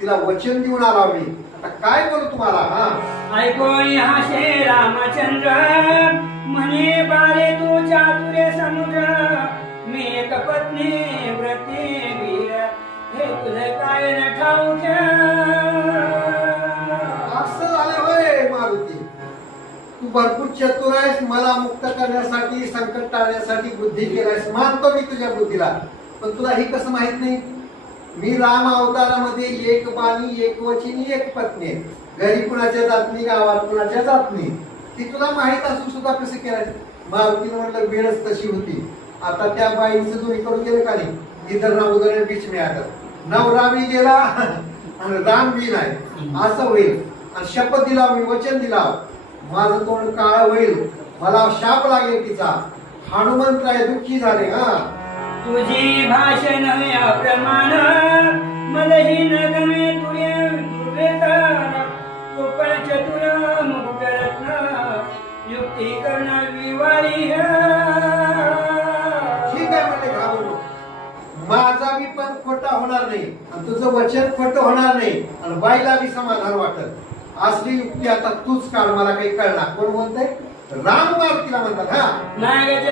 तिला वचन देऊन आला मी. आता काय करू तुम्हाला? हा ऐकून हाशे रामचंद्र म्हणे बारे तू चातुर्य समुद्र मी एक पत्नी व्रती वीर हे तुझे काय न ठाऊक. असं झालं होय मारुती, तू भरपूर चतुर आहेस. मला मुक्त करण्यासाठी संकट टाळण्यासाठी बुद्धी केलायस, मानतो मी तुझ्या बुद्धीला. पण तुला हे कसं माहित नाही? मी राम अवतारामध्ये एक बाणी एक वचनी एक पत्नी, घरी कुणाच्या जात नाही गावात कुणाच्या जात नाही. ती तुला माहित असून सुद्धा कसं केलं? मारुतीने म्हटलं वेळच तशी होती. आता त्या बाईचं दोन्ही करून गेलं का नाही? इधर ना उधर बीच में आता नवरा बी गेला आणि राम बी नाही, असं होईल. आणि शपथ दिला मी, वचन दिला, माझं तोंड काळ होईल, मला शाप लागेल तिचा. हनुमंतराय दुःखी झाले. हा तुझी भाषण अप्रमाण मलही न गमे तुझे दुर्वेतन कोपळ चतुर मुक्तरत्न युक्ती कर्ण विवारी. ठीक आहे म्हणजे घाबरू नको. माझा बी पण खोटा होणार नाही आणि तुझं वचन खोटं होणार नाही आणि बाईला बी समाधान वाटत. असली युक्ती आता तूच काढ, मला काही कळणार. कोण बोलतंय? राम मारुतीला म्हणतात. हा नाही